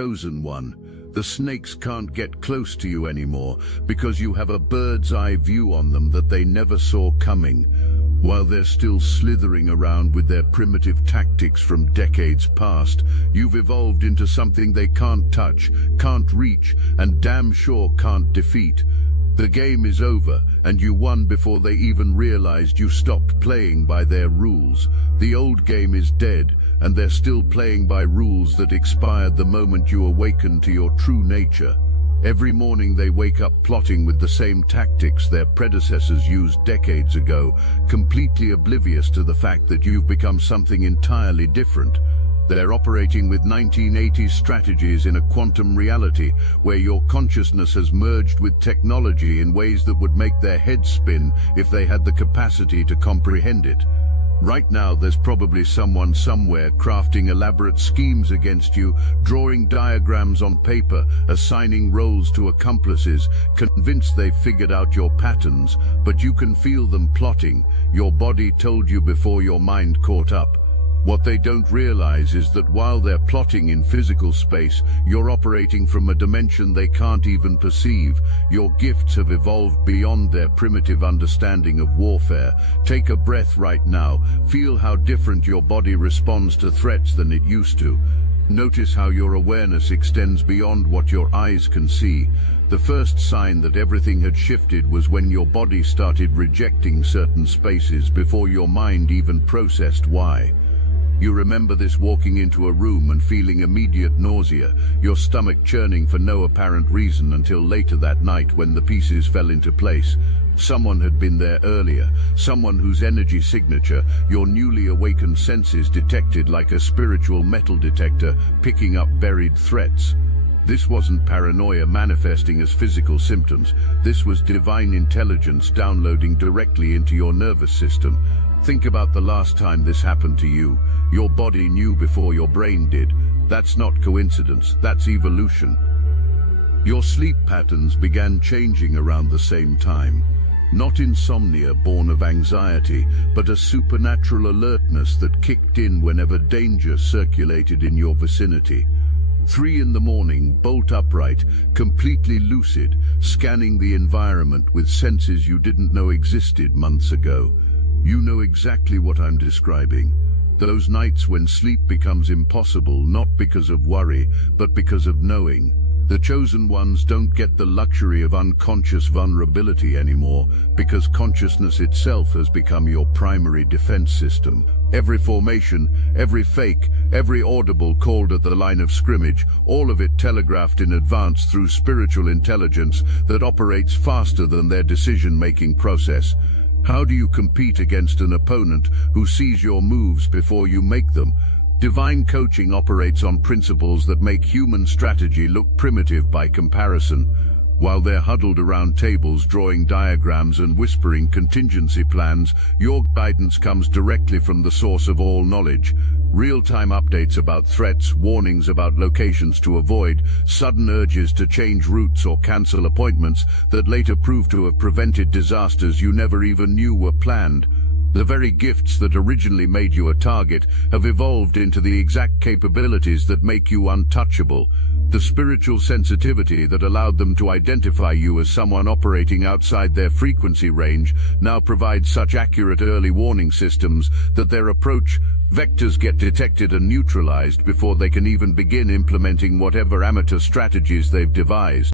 Chosen one. The snakes can't get close to you anymore because you have a bird's eye view on them that they never saw coming. While they're still slithering around with their primitive tactics from decades past, you've evolved into something they can't touch, can't reach, and damn sure can't defeat. The game is over, and you won before they even realized you stopped playing by their rules. The old game is dead, and they're still playing by rules that expired the moment you awakened to your true nature. Every morning they wake up plotting with the same tactics their predecessors used decades ago, completely oblivious to the fact that you've become something entirely different. They're operating with 1980s strategies in a quantum reality where your consciousness has merged with technology in ways that would make their heads spin if they had the capacity to comprehend it. Right now, there's probably someone somewhere crafting elaborate schemes against you, drawing diagrams on paper, assigning roles to accomplices, convinced they've figured out your patterns, but you can feel them plotting. Your body told you before your mind caught up. What they don't realize is that while they're plotting in physical space, you're operating from a dimension they can't even perceive. Your gifts have evolved beyond their primitive understanding of warfare. Take a breath right now. Feel how different your body responds to threats than it used to. Notice how your awareness extends beyond what your eyes can see. The first sign that everything had shifted was when your body started rejecting certain spaces before your mind even processed why. You remember this, walking into a room and feeling immediate nausea, your stomach churning for no apparent reason until later that night when the pieces fell into place. Someone had been there earlier, someone whose energy signature your newly awakened senses detected like a spiritual metal detector, picking up buried threats. This wasn't paranoia manifesting as physical symptoms. This was divine intelligence downloading directly into your nervous system. Think about the last time this happened to you. Your body knew before your brain did. That's not coincidence, that's evolution. Your sleep patterns began changing around the same time. Not insomnia born of anxiety, but a supernatural alertness that kicked in whenever danger circulated in your vicinity. 3 in the morning, bolt upright, completely lucid, scanning the environment with senses you didn't know existed months ago. You know exactly what I'm describing. Those nights when sleep becomes impossible, not because of worry, but because of knowing. The chosen ones don't get the luxury of unconscious vulnerability anymore, because consciousness itself has become your primary defense system. Every formation, every fake, every audible called at the line of scrimmage, all of it telegraphed in advance through spiritual intelligence that operates faster than their decision-making process. How do you compete against an opponent who sees your moves before you make them? Divine coaching operates on principles that make human strategy look primitive by comparison. While they're huddled around tables drawing diagrams and whispering contingency plans, your guidance comes directly from the source of all knowledge. Real-time updates about threats, warnings about locations to avoid, sudden urges to change routes or cancel appointments that later prove to have prevented disasters you never even knew were planned. The very gifts that originally made you a target have evolved into the exact capabilities that make you untouchable. The spiritual sensitivity that allowed them to identify you as someone operating outside their frequency range now provides such accurate early warning systems that their approach vectors get detected and neutralized before they can even begin implementing whatever amateur strategies they've devised.